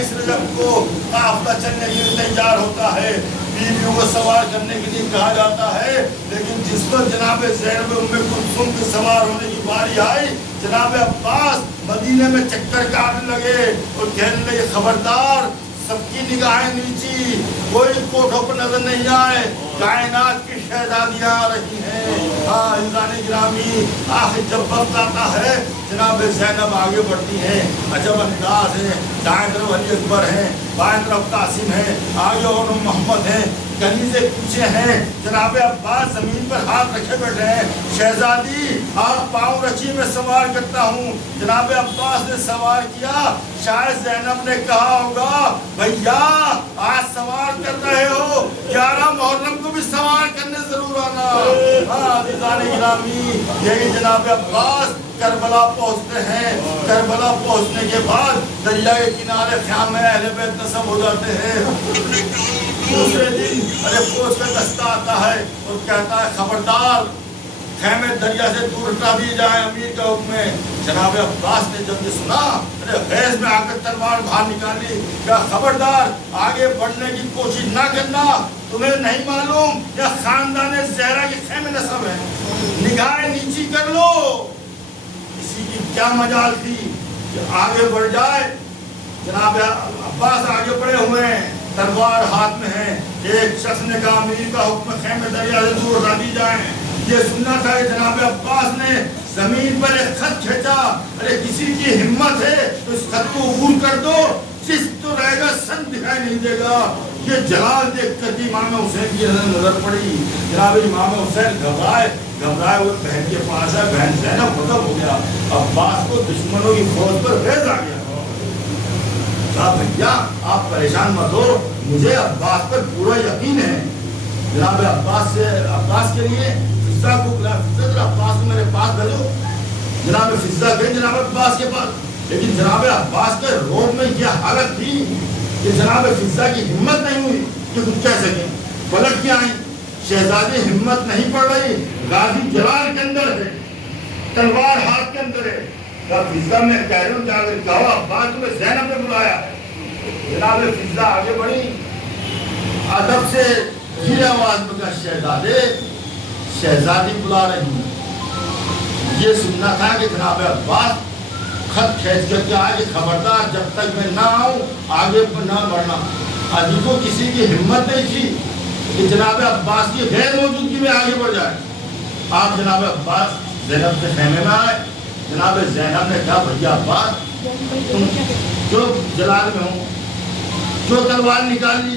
22 رجب کو قافلہ چلنے کے لیے تیار ہوتا ہے، بیویوں کو سوار کرنے کے لیے کہا جاتا ہے، لیکن جس پر جناب زینب ام کلثوم کے سوار ہونے کی باری آئی، جناب عباس مدینے میں چکر کاٹنے لگے اور کہنے لگے خبردار، سب کی نگاہیں نیچی، کوئی کوٹھوں پر نظر نہیں آئے، کائنات کی شہزادیاں آ رہی ہیں۔ ہاں عزیزان گرامی، آخر جب وقت آتا ہے جناب زینب آگے بڑھتی ہیں، عجب انداز ہے، دائیں طرف علی اکبر ہیں، بائیں طرف قاسم ہیں، آگے اور محمد ہیں، گلی سے پیچھے ہیں، جناب عباس زمین پر ہاتھ رکھے بیٹھے ہیں۔ شہزادی آپ پاؤں رکھی میں سوار کرتا ہوں۔ جناب عباس نے سوار کیا، شاید زینب نے کہا ہوگا بھیا آج سوار کر رہے ہو، 11 محرم کو بھی سوار کرنے ضرور آنا۔ ہاں عزیزان گرامی، یہی جناب عباس کربلا پہنچتے ہیں۔ کربلا پہنچنے کے بعد دریا کے کنارے خیام میں اہل بیت نصب ہو جاتے ہیں۔ دوسرے دن فوج کا دستہ آتا ہے اور کہتا ہے خبردار، خیمے دریا سے دور ہٹا دیے جائیں، امیر کا حکم ہے۔ جناب عباس نے جب یہ سنا، خیز میں آ کر تلوار باہر نکالی، کہا خبردار آگے بڑھنے کی کوشش نہ کرنا، تمہیں نہیں معلوم یہ خاندان زہرا کے خیمے نصب ہے، نگاہیں نیچی کر لو۔ کسی کی کیا مجال تھی کہ آگے بڑھ جائے۔ جناب عباس آگے بڑھے ہوئے ہیں، تلوار ہاتھ میں ہے۔ ایک شخص نے کہا امیر کا حکم خیمے دریا سے دور ہٹا دی جائیں۔ یہ سننا تھا کہ جناب عباس نے زمین پر ایک خط کھینچا، ارے کسی کی ہمت ہے تو اس خط کو عبور کر دو، جسم تو رہے گا سن دکھائی نہیں دے گا۔ یہ جلال دیکھ کر امام حسین کی نظر پڑی۔ جناب امام حسین گھبرائے ہوئے بہن کے پاس ہے، بہن زینب ختم ہو گیا، عباس کو دشمنوں کی فوج پر فیض آ گیا۔ کہا بھیا آپ پریشان مت ہو، مجھے عباس پر پورا یقین ہے۔ جناب عباس کے لیے فضہ کو بلا، فضہ عباس کو میرے پاس بھیجو۔ جناب فضہ گئے جناب عباس کے پاس، لیکن جناب عباس کے روب میں یہ حالت تھی کہ جناب فضہ کی ہمت نہیں ہوئی کہ کچھ کہہ سکیں، پلٹ کے آئیں۔ شہزادی ہمت نہیں پڑ رہی، غازی جلال کے اندر ہے، تلوار ہاتھ کے اندر ہے۔ فضہ میں کہہ رہا ہوں کہ اگر کہا عباس تمہیں زینب نے بلایا ہے۔ جناب فضہ آگے بڑھی، ادب سے دھیرے آواز میں کہا شہزادے، شہزادی بلا رہی ہیں۔ یہ سننا تھا کہ جناب عباس خط کھینچ کر کے آئے کہ خبردار جب تک میں نہ آؤں آگے نہ بڑھنا۔ ابھی کو کسی کی ہمت نہیں تھی کہ جناب عباس کی غیر موجودگی میں آگے بڑھ جائے۔ آپ جناب عباس زینب کے خیمے میں آئے۔ جناب زینب نے کہا بھیا عباس تم جو جلال میں ہوں، جو تلوار نکالی،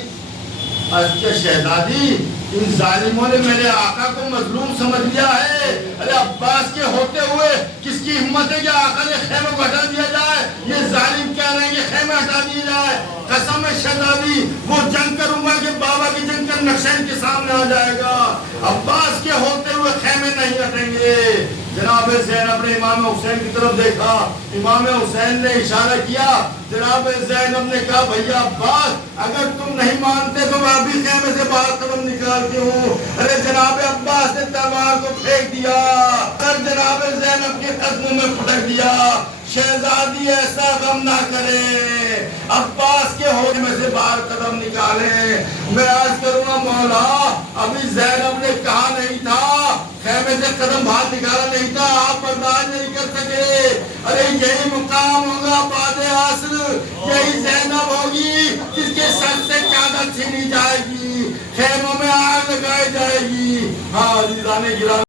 شہزادی ان ظالموں نے میرے آقا کو مظلوم سمجھ لیا ہے۔ ارے عباس کے ہوتے ہوئے کس کی ہمت ہے کہ آقا نے خیمے کو ہٹا دیا جائے؟ یہ ظالم کہہ رہے ہیں کہ خیمے ہٹا دیے جائے۔ قسم ہے شہزادی وہ جنگ کروں گا کہ بابا کی جنگ کر نقشین کے سامنے آ جائے گا، عباس کے ہوتے ہوئے خیمے نہیں ہٹیں گے۔ جناب زینب نے امام حسین کی طرف دیکھا، امام حسین نے اشارہ کیا، جناب زینب نے کہا بھیا عباس اگر تم نہیں مانتے تو میں ابھی خیمے سے باہر قدم نکالتی ہوں۔ ارے جناب عباس نے تلوار کو پھینک دیا، سر جناب زینب کے قدموں میں پھٹک دیا۔ شہزادی ایسا غم نہ کرے، عباس کے ہونے میں سے باہر قدم نکالے۔ میں عرض کروں گا مولا ابھی زینب نے کہا نہیں تھا، خیمے سے قدم باہر نکالا نہیں تھا، آپ برداشت نہیں کر سکے۔ ارے یہی مقام ہوگا بعد عصر، یہی زینب ہوگی جس کے سر سے چادر چھینی جائے گی، خیموں میں آگ لگائی جائے گی۔ ہاں عزیزان گرامی